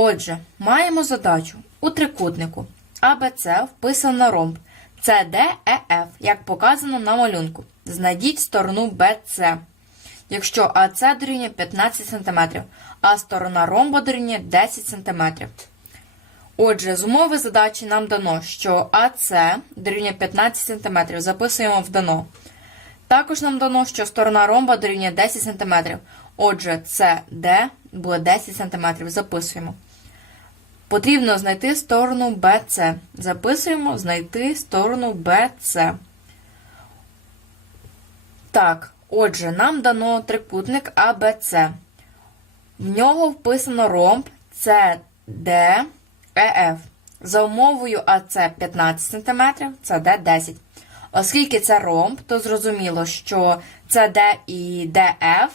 Отже, маємо задачу у трикутнику АБЦ вписано ромб CDEF, як показано на малюнку. Знайдіть сторону BC, якщо АЦ дорівнює 15 см, а сторона ромба дорівнює 10 см. Отже, з умови задачі нам дано, що АЦ дорівнює 15 см. Записуємо в дано. Також нам дано, що сторона ромба дорівнює 10 см. Отже, CD буде 10 см. Записуємо. Потрібно знайти сторону BC. Записуємо знайти сторону BC. Так, отже, нам дано трикутник ABC. В нього вписано ромб CDEF. За умовою АЦ 15 см, CD 10 Оскільки це ромб, то зрозуміло, що CD і DF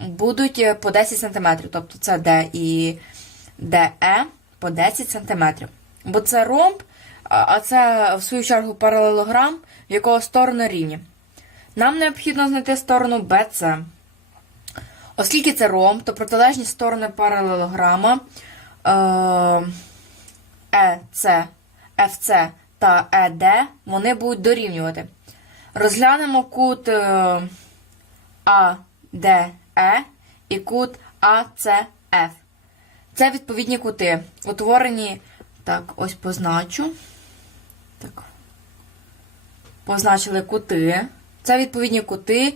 будуть е, по 10 см. Тобто CD і DE по 10 см. Бо це ромб, а це, в свою чергу, паралелограм, в якого сторони рівні. Нам необхідно знайти сторону BC. Оскільки це ромб, то протилежні сторони паралелограма е, EC, FC та ED вони будуть дорівнювати. Розглянемо кут е, ADE і кут ACF. Це відповідні кути, утворені. Так, ось позначу. Так. Позначили кути. Це відповідні кути,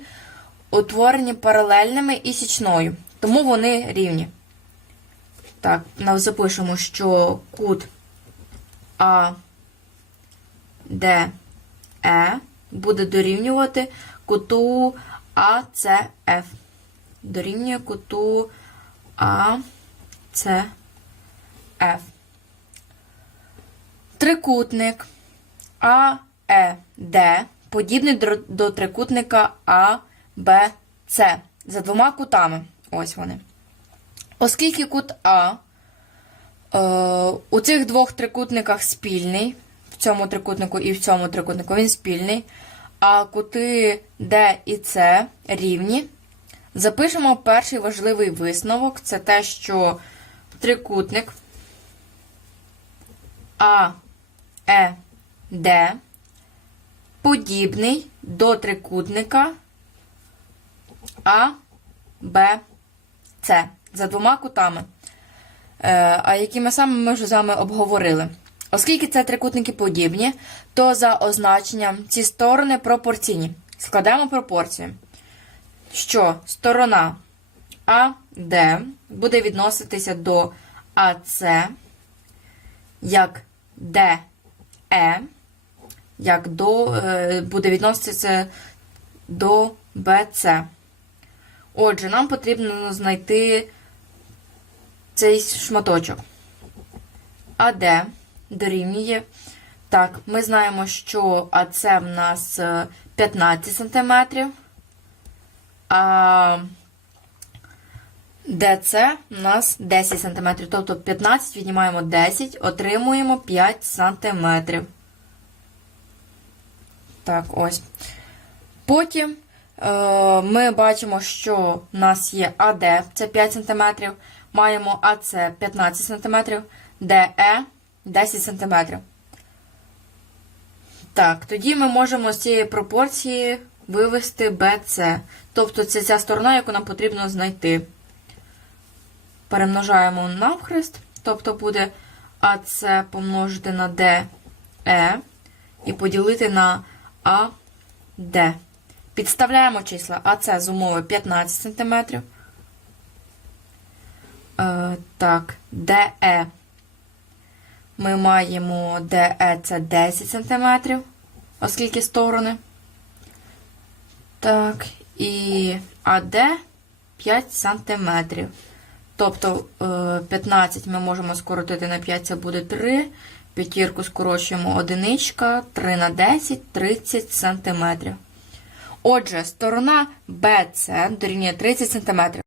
утворені паралельними і січною. Тому вони рівні. Так, запишемо, що кут А, Д, Е буде дорівнювати куту АЦФ. Дорівнює куту АЦФ. Трикутник АЕД подібний до, трикутника АБЦ за двома кутами. Ось вони. Оскільки кут А е, у цих двох трикутниках спільний, в цьому трикутнику і в цьому трикутнику він спільний, а кути Д і С рівні, запишемо перший важливий висновок це те, що трикутник. А, Е, Д. Подібний до трикутника. А, С. За двома кутами, е, а якими саме ми вже з вами обговорили. Оскільки це трикутники подібні, то за означенням ці сторони пропорційні. Складаємо пропорцію, що? Сторона АД буде відноситися до АС як ДЕ, як до, е, буде відноситися до БЦ. Отже, нам потрібно знайти цей шматочок. АД дорівнює. Так, ми знаємо, що АЦ в нас е, 15 см, а ДЦ в нас 10 см. Тобто 15 віднімаємо 10, отримуємо 5 см. Так, ось. Потім е, ми бачимо, що в нас є АД, це 5 см, маємо АЦ 15 см, ДЕ 10 см. Так, тоді ми можемо з цієї пропорції вивести BC. Тобто це ця сторона, яку нам потрібно знайти. Перемножаємо навхрест, тобто буде АС помножити на DE і поділити на АД. Підставляємо числа АС з умови 15 см. Е, так, DE. Ми маємо DE це 10 см, оскільки сторони. Так, і АД 5 см. Тобто е, 15 ми можемо скоротити на 5, це буде 3. П'ятірку скорочуємо одиничка, 3 на 10, 30 см. Отже, сторона BC дорівнює 30 см.